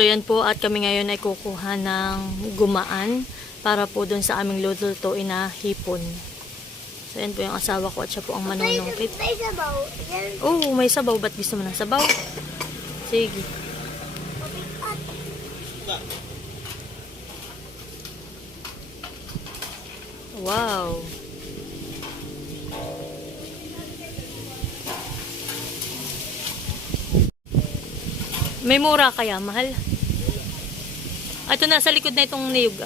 So yan po, at kami ngayon ay kukuha ng gumaan para po dun sa aming lulutuin na hipon. So yan po yung asawa ko at siya po ang manunungkit. May sabaw. Oh, may sabaw. Ba't gusto mo ng sabaw? Sige. Wow. May mura kaya, mahal? Ito nasa likod na itong niyog.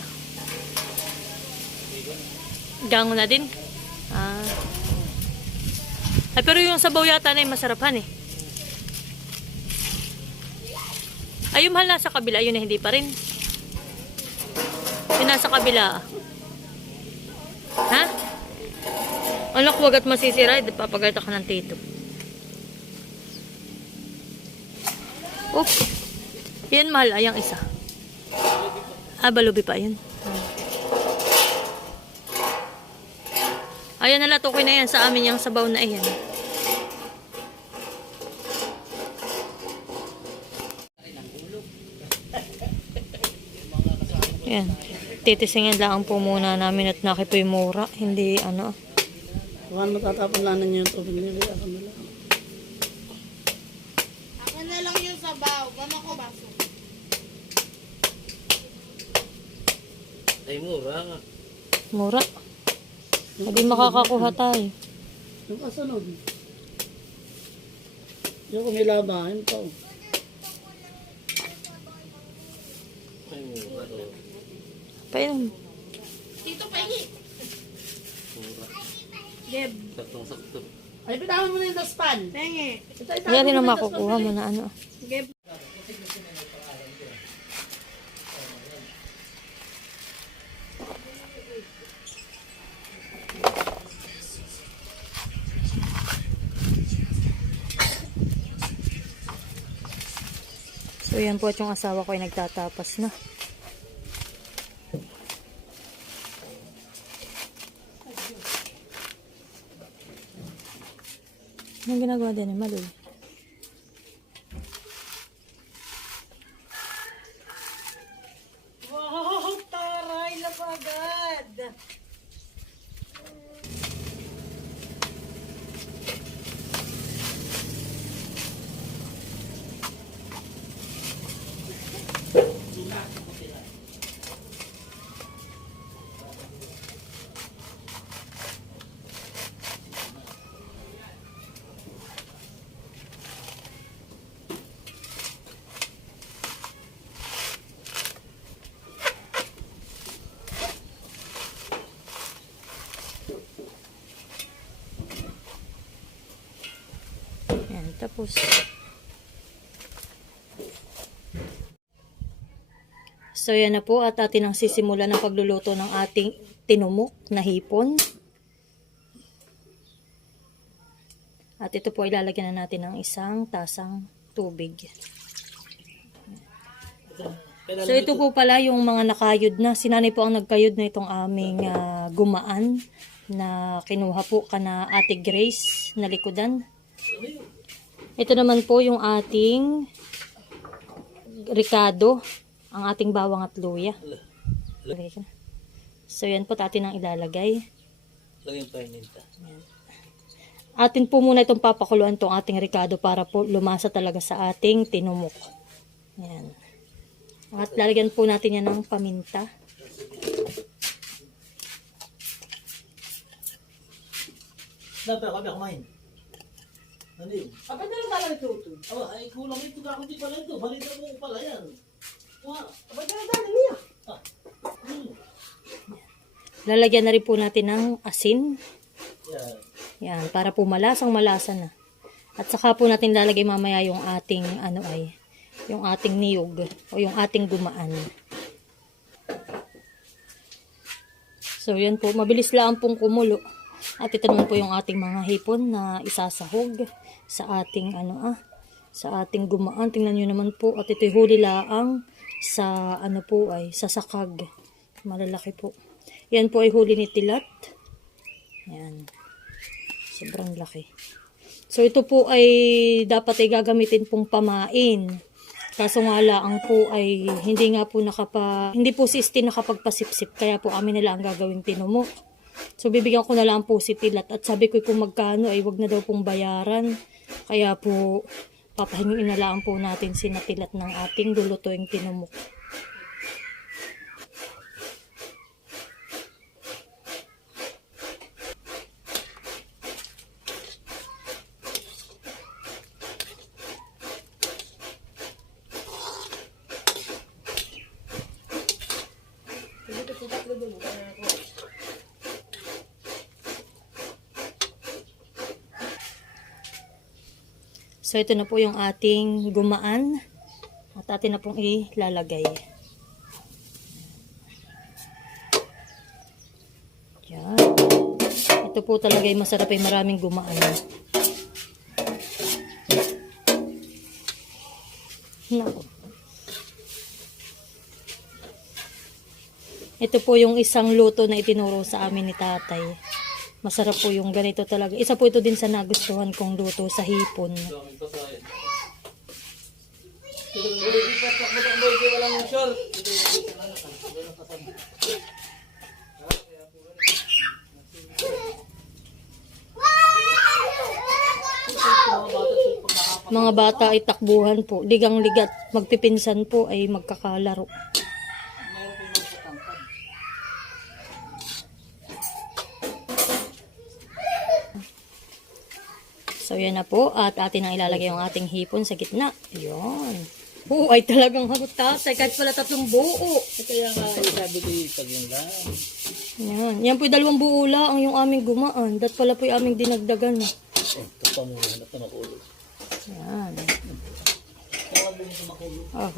Gango na din. Ah. Ay, pero yung sabaw yata na yung masarapan eh. Ay, yung mahal nasa kabila. Yun na hindi pa rin. Yung nasa kabila. Ha? Anak, wag at masisira. Papagalitan ka ng tito. Oh. Yan mahal. Ay, ang isa. Ah, balubi pa yun. Ayan na latukoy na yan sa amin yung sabaw na iyan. Ayan. Titisingin lang po muna namin at nakipoy mura. Hindi ano. Huwag matatapon lang ninyo yung tubig nila. Ako na lang yung sabaw. Mama ko baso. Ay, mura nga. Mura. Hindi makakakuha tayo. Yung kasunod. Yung kumilabahin pa. Ay, mura. Painom. Tito, pahingi. Mura. Geb. Saktong-sakto. Ay, pinahon mo na yung daspan. Pahingi. Kaya rin na makukuha mo na ano. Geb. So yan po at yung asawa ko ay nagtatapas na. Anong ginagawa din ni Maloy? Wow, taray na agad. Yan, tapos. So yan na po at atin ang sisimula ng pagluluto ng ating tinumok na hipon. At ito po ilalagyan na natin ng isang tasang tubig. So ito po pala yung mga nakayod na. Si nanay po ang nagkayod na itong aming gumaan na kinuha po kana Ate Grace na likodan. Ito naman po yung ating ricado, ang ating bawang at luya. So yan po atin ang ilalagay. Lagyan pa yun ito. Atin po muna itong papakuluan itong ating ricado para po lumasa talaga sa ating tinumok. Yan. At lalagyan po natin yan ng paminta. Dapat kami kumain. Ano yun? Agad na lang talaga ito. Aba, ay kulang ito ka kundi pala ito. Balita mo pala yan. Agad na lang niya. Lalagyan na rin po natin ng asin. Yan. Yan, para po malasa na. At saka po natin lalagay mamaya yung ating yung ating niyog o yung ating gumaan. So yan po, mabilis lang pong kumulo. At ito naman po yung ating mga hipon na isasahog sa ating sa ating gumaan. Tingnan niyo naman po at ito'y huli laang sa sa sakag. Malalaki po. Yan po ay huli ni Tilat. Yan. Sobrang laki. So ito po ay dapat ay gagamitin pong pamain. Kaso nga lang po ay hindi nga po hindi po si Esti nakapagpasipsip, kaya po amin nila ang gagawing tinumok. So bibigyan ko na lang po si Tilat at sabi ko kung magkano ay wag na daw pong bayaran. Kaya po papahingin na lang po natin si Tilat ng ating lulutuing tinumok. So, ito na po yung ating gumaan. At atin na pong ilalagay. Yan. Ito po talaga yung masarap ay maraming gumaan. Nako. Ito po yung isang luto na itinuro sa amin ni tatay. Masarap po yung ganito talaga. Isa po ito din sa nagustuhan kong luto sa hipon. Mga bata ay takbuhan po. Ligang-ligat. Magpipinsan po ay magkakalaro. So, yan na po. At atin ang ilalagay yung ating hipon sa gitna. Yun. Ay talagang hagot tatay. Kahit pala 3 buo. Kaya nga, sabi ko pag yun lang. Yan. Yan po 2 buo lang yung aming gumaan. Dat pala po yung aming dinagdagan. Ito pa mo, hanap na makulog. Yan. Tawag mo sa makulog. Oh.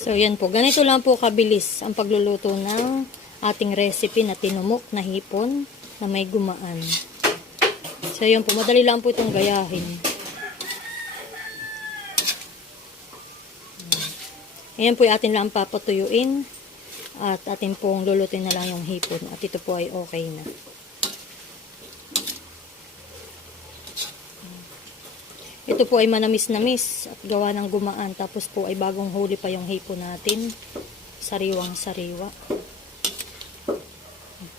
So, yan po. Ganito lang po kabilis ang pagluluto ng ating recipe na tinumok na hipon na may gumaan. So, yan po. Madali lang po itong gayahin. Ayan po yung atin lang papatuyuin. At atin pong lulutuin na lang yung hipon. At ito po ay okay na. Ito po ay manamis-namis at gawa ng gumaan. Tapos po ay bagong huli pa yung hipon natin. Sariwang-sariwa.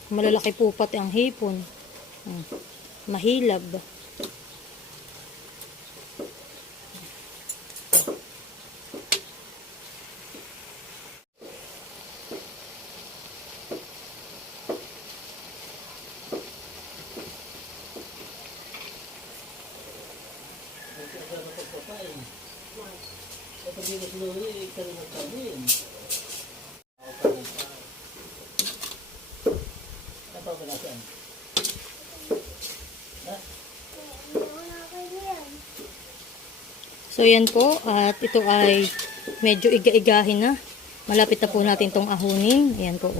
Malalaki po pati ang hipon. Mahilab. Kapag yun ang lori, ikaw na sabihin. Ano pa na saan? So yan po, at ito ay medyo iga-igahin na. Malapit na po natin itong ahunin. Ayan po.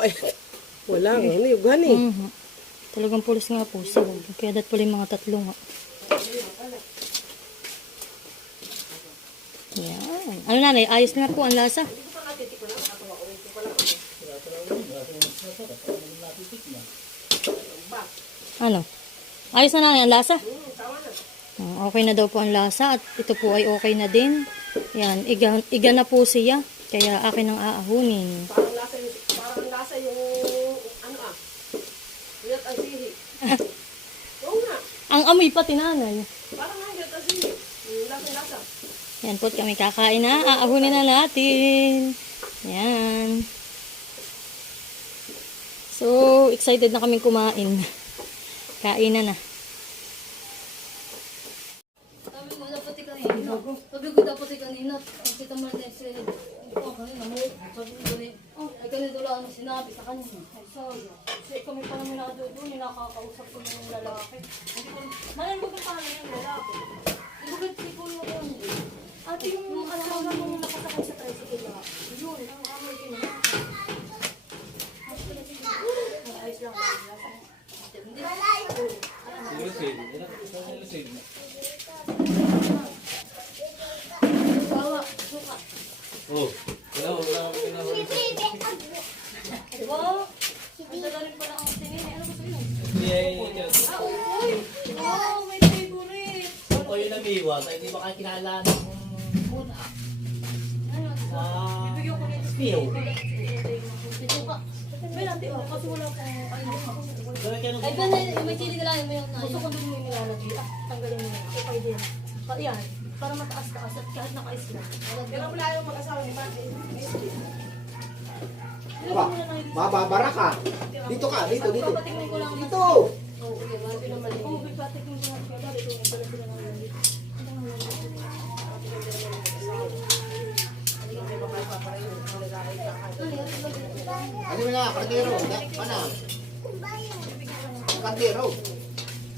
Ay, wala nga, niyugan eh. Talagang pulis nga po. So, kaya dat pala yung mga 3 nga. Yan. Ano nanay, ayos na po ang lasa. Ano? Ayos na nanay ang lasa? Okay na daw po ang lasa at ito po ay okay na din. Yan, iga na po siya. Kaya akin ang aahunin. Parang lasa yung, hiyat ang sili. Oo nga, Ang amoy pati nanay. parang nga hiyat ang sili. Yung lasa. Yan po kami kakain na. Aahunin na natin. Yan. So, excited na kaming kumain. Kainan na. Sabi mo dapat kanina. Sabi ko dapat kanina. Ang kita mo na si kanina mo. Sabi ko ni, ay ganito lang ang sinabi sa kanya. Ay, sorry. Kasi kami pa namin doon, nakakausap ko na yung lalaki. Malay mo kung paano yung lalaki. Ibugad ko yung yun. Ate yung asawa mo yung nakasakay sa tricycle. Yun, ang amoy kinala. Ayos lang Sa hindi ba kayo kilala ng muna? Ayun. Sa Bibigyan ko nito. Pio. Ito ka. May natin oh, kasi wala pang ano. Gawin kayo ng Ay, ba na, may chili nila, may na. Gusto ko din yung nilalagay. Tanggalin mo na. Okay din. Yan. Para mataas-taas at kahit naka-isla. Pero wala yung mag-asawa ni Mati. Bababara ka. Dito ka, dito. Papatingin ko lang. Dito. Oo, yung Mati naman Oo, yun. papatingin ko lang. Kaya dito yung pala sila ng lamit. Ano mo na, kardero. Mana? Kardero.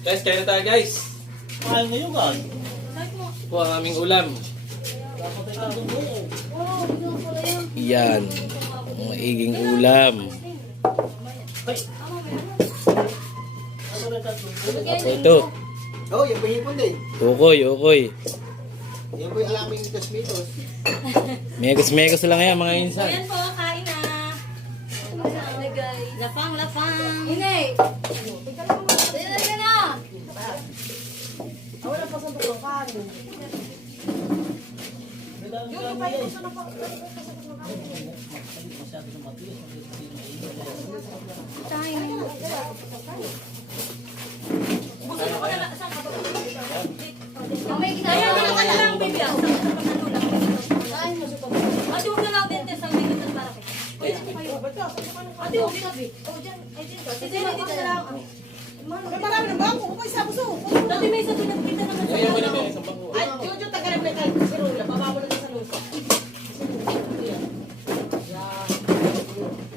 Guys, kain na tayo guys. Mahal na yun guys. Ito ang aming ulam. Dapat ay kandong buo. Yan. Ang maiging ulam. Ay! Ano ba yung tatlong buo? Ako ito. Oh, yan po hipon din. Ukoy, ukoy. Yan po yung alaming tasmitos. Megas-megas lang yan mga insan. Ayan po, kain na. Lapang, lapang. Inay! Ayun ka na! Wala pa sa tutukan. May dami Yung kami kayo guys. gusto na pa. Masyado na matigas. Gusto ko na saan ka ba? Mamay kita. Ayan, ka na lang, baby. Saan ka pa ano lang? Kain mo sa pag. Ate, huwag na lang din. Sa may kita para kayo. Ba't ka? Saan ka nang Ate, huwag na. Oh, dyan. Ay, dyan. Ate, dyan. Dito na lang. May marami ng bangko. Kung isa buso. Dati may isa pinagkita naman sa Ayan mo na ano. may isang bango. Ay, Jojo, tagalog na tayo. Si Rula, baba mo na sa lupa.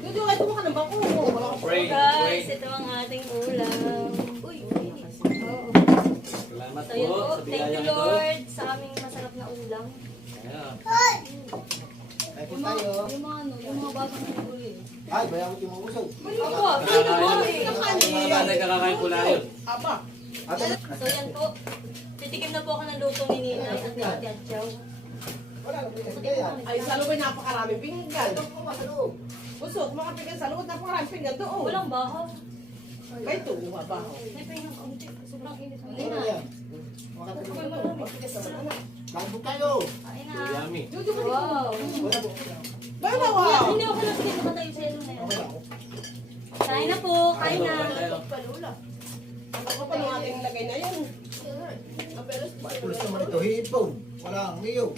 Jojo, ay tumo ka ng bangko. Pray, Guys, pray. ito ang ating ulam. Uy, oo. Salamat So, yun po po. sa Thank biyayang you, ito. Lord, sa aming masarap na ulam. Ayan. Ay, po Yung mga, tayo. yung mga ano, yung mga batang naguli. Ay, bayan ko yung mga usog. Mga batay kakakain pula yun. Aba. Ate, So, yan po. Titikim na po ako ng luto ni Ninay at ni Ate Atchaw. wala na po yan. Ay, sa loob ay napakaraming pinggan. Busok, mga pinggan sa loob, napakaraming pinggan doon. Walang bahaw. May tuwa ba? May pahingang kaunti. Sobrang init. Ano na yan? Matigas naman, anak. Kain tayo. Kain na. Yummy. Jojo, Wow. Wala po. Bala, wow. Hindi ako lang sige nakatayo sa ilo na yan. Wala po. Kain na po. Kain na. Ano ka pa ng ating lagay na yun? Pulis naman ito, hipon. Walang niyog.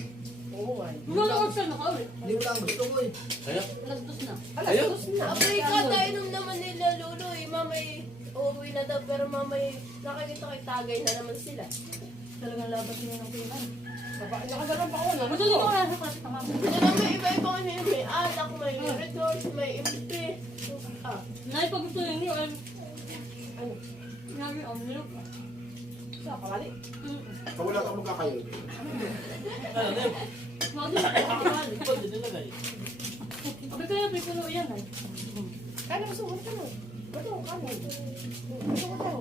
Oo, ay. Wala ako siya nakaulit. Hindi mo lang gusto ko eh. Kaya, Nagdos na. Alas, Ayun. dos na. Abay ka, tayo naman nila Lolo eh. Mamay, uuwi na daw. Pero mamay, nakakita kay tagay na naman sila. Talagang labas niya ng pingan. Nakagalang pa ako na. Gusto niyo ko nasa plastic ang mama. Kaya may iba-ibang ano yun. May alak, may resorts, may impi. Ah, Nay, pag gusto niyo, Ano? Nari, ang milk. Sa kalali. Pag wala ka mukha kayo. Ano na yun? Mati, Ipon din nilagay. Abi kaya may puno yan ay. Kaya naman sumunod ka na. Ba't ako kanin? Ba't ako tayo?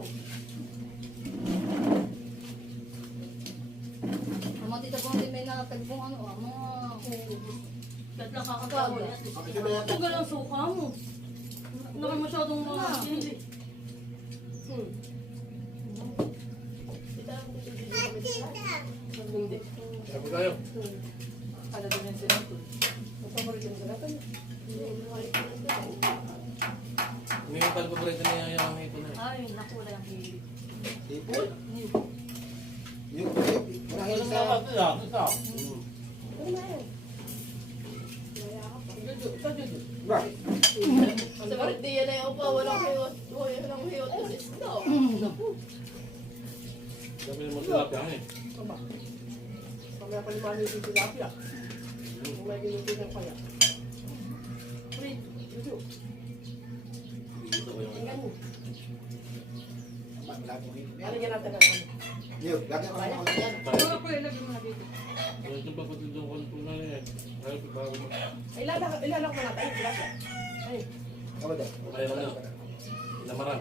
Ang mga tita ko hindi may nakatagpong ano ah, mga... Kahit lang kakagawa. Ito na yan. Tagal ang suka mo. Naka masyadong mga hindi. Hindi. sabi kayo. Ano din yung sinato? Magpapalit yung sinato niya. May paborito niya yung ito na. Ay, nakula yung hilig. Hipon? Yung marahil Walang sa... naman ito lang. Ito. Ano na yan? Jojo, ito Jojo. Ba? sa birthday na yun pa, walang hiyot. Walang hiyot. Isno. Dami naman tulap yan eh. Aba. Mamaya pa limahin yung tilapia. Kung may ginutin ng kaya. Jojo, Dito ko yung tingnan mo. Lagi mo yun. Lalagyan natin ng ano. Yun, lagi ko lang ako yan. Mga ko ilagay mo na dito. Ito pa pati doon kung ito na eh. Ayaw ko bago mo. Ay, ilalak mo natin yung tilapia. Ay, Ako din. Kaya ano? Lamaran.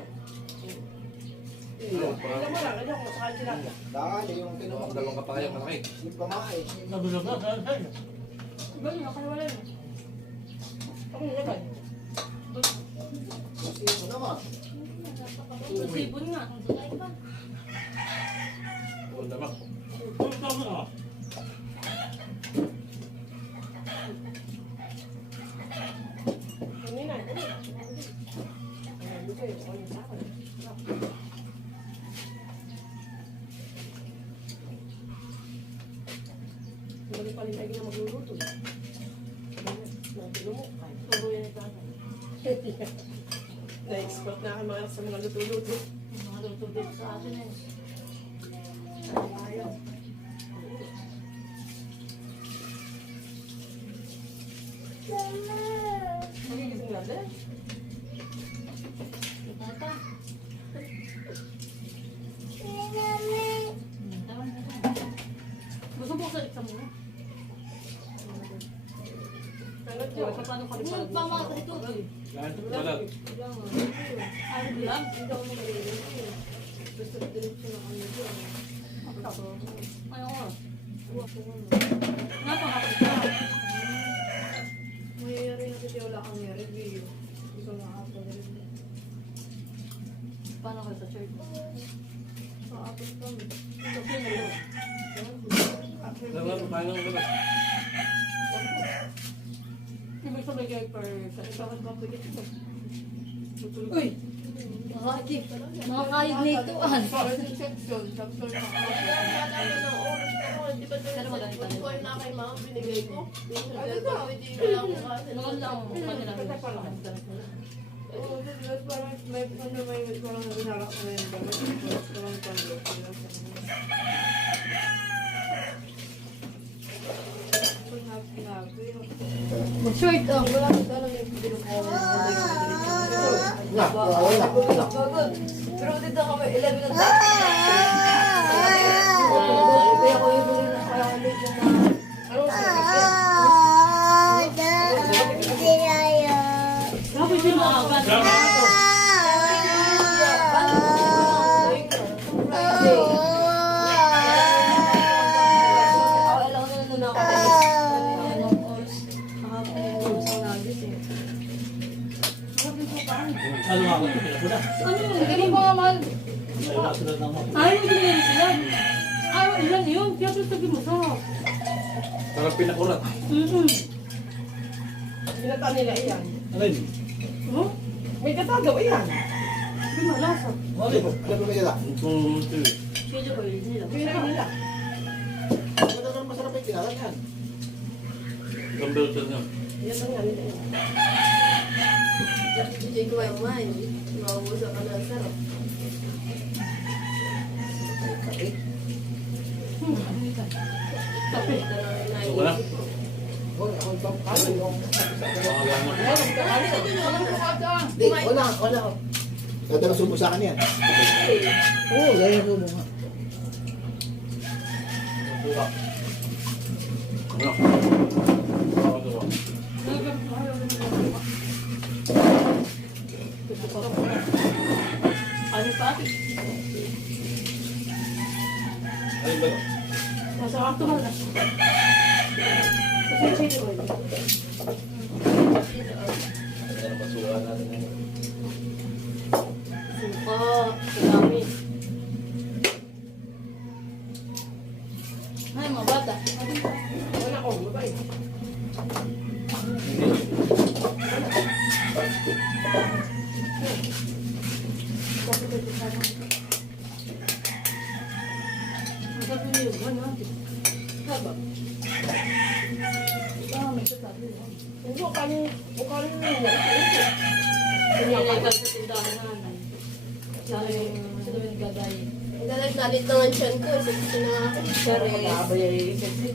ilan mo lang. Ilan ko sa kanya tilapia. Dahil yung tinumang Dalawang kapayang malaki. yung pamahay. Nabulog na. Saan? Ganun, nakawala na. Ako nilagay. Sino naman? Sipon nga. Ang damak. Ito na. alin lagi na magluluto. Nagulong mo. Tuloy na ito. Na-expert na ako mga sa mga luto-luto. Mga luto dito sa atin eh. Ayaw. Magigising na din. Tata. Gusto mo sa exam mo? Tangat yun. Paano ka rin pala? Pamata ito. Lahat balat. Ay, lang. Hindi ako magalilin. Gusto ko diretso na kami dyan. Ano ko? Napakapit ka. Mayayari na kasi wala kang review. Gusto na ako review. Paano kayo sa church? Sa apat kami. Ito pinalo. Lahat paano ang balat? Ibig sabihin kayo per sa Bakit mapigit ito? Uy! Nakakayod na ito. First section, chapter na ako. Kaya ng oras ko, di ba Pero maganda ko talaga. na kay mama binigay ko? Hindi ko lang ako kasi. Noon lang ako kanila. Oo, parang may parang nagharap na yun. Parang tanggap. Short oh. Wala ko alam yung binukaw. Wala. Pero dito kami, 11 na Kaya ko yung na kaya ko ulit yung Grabe siya maaga. Ano nga ako ito pinapula? Ano yun? Hindi mo pa nga mahal. Ay, nakasunod na mo. Ayaw mo din sila. Ayaw, ilan yun? Kaya sabi mo sarap. Parang pinakurat. Binata nila iyan. Ano yun? Oh? May katagaw iyan. Hindi malasa. Ano yun? Ano ba nila? Kung ito eh. Kaya ko yun nila. Binata nila. Ano naman masarap yung kinalan yan? Ang belter niya. Yan ang nga nila iyan. Hindi ko ay kumain. Maubusan ka na sarap. Tapos na lang Wala. Oh, ako ibang kanin. Di, Wala. Dada na sumo sa akin yan. Oo, dada na sumo nga. Ano? Ako daw. Ano pa? Ano ba? Masarap ito malasa. Kasi chili oil. Ano na masuha natin yan. Suka. Salami. Ay, mga bata. wala ko, babay. Masarap yung yugan natin. Haba. Ah, may sasabi. Hindi ko kanin na yun. Pinilay ka sa tindahan nanay. Sana yung sa dawin gagay. Nalit na nga siyan ko. Sexy na nga ako. Sorry. Abay ay sexy.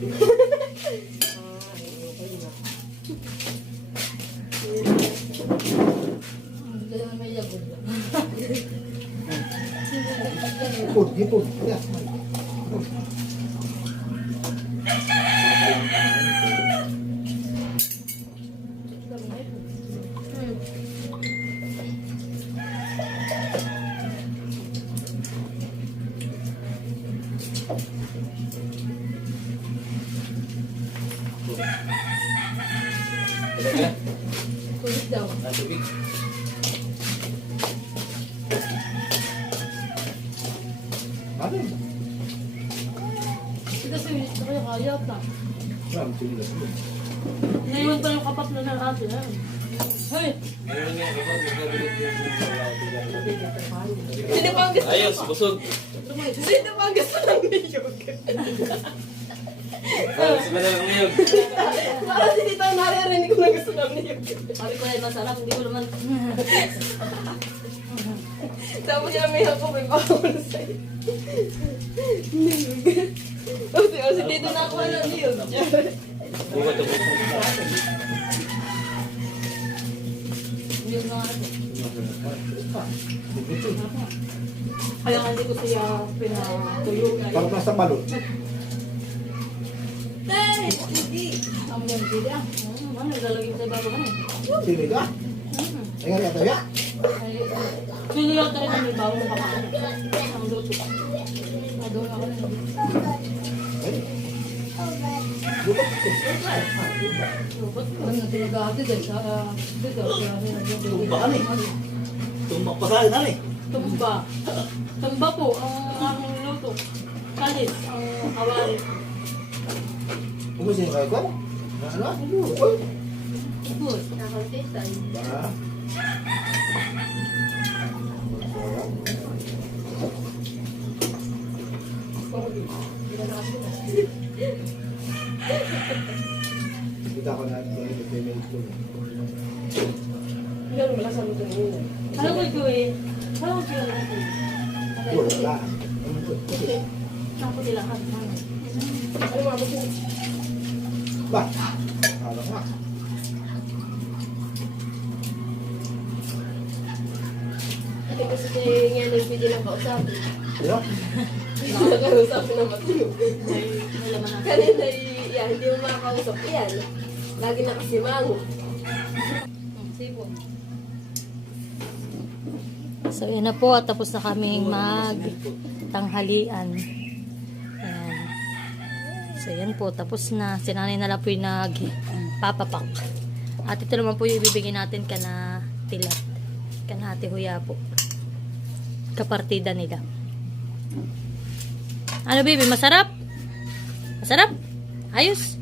Dahil may yabod. Hipon. Yeah. Kulit daw. Natubig. Ano yun? Kasi gusto ko yung kaya ka. Marami sila. Ngayon pa yung kapat na ng ate. Hey! Meron nga kapag magkabilit yung Sino pa ang gusto? Ayos, busog. Sino pa ang gusto ng niyog? Alas ba na lang ngayon? Parang hindi tayo naririnig ko na gusto ng niyog. Sabi ko ay masarap, hindi ko naman. Tapos yung may ako, may bawal sa'yo. Niyog. O si dito na ako ng niyog. Bukat ako. Yung mga ano. Kaya nga hindi ko siya pinatuyugan. Parang nasa balon. Ang yan sila. Ano, naglalagay mo sa bago ano. Sili ka? Ay nga ito ya. Nililaw tayo na may bawang kakain. Ang luto. Adong ako na. Ano na tinagahati dahil sa dito. Tumbahan eh. Tumbak pa sa akin, ano eh. Tumba. Tumba po ang aming luto. Kalis, ang kawali. Umusin kayo ko? Ano? Uy. Good. Nakakontesan. Ah. Kita ko na ito yung payment ko. Hindi ako malasan mo ito ngayon. Ano ko gawin? Ano ko gawin? Wala. Saan ko tilakan? Ano mga buti? Ba? Ano nga? Ate kasi nga nang pwede lang kausapin. Ano? Hindi na kausapin naman yun. May laman na. Kanina, yan, hindi mo makakausap. Yan, lagi nakasimango. Sipon. So, yan na po. At tapos na kaming magtanghalian. Ayan. So, yan po. Tapos na. Si nanay na lang po yung nagpapapak. At ito naman po yung ibibigay natin kana tilat. Kana ate huya po. Kapartida nila. Ano, baby? Masarap? Masarap? Ayos?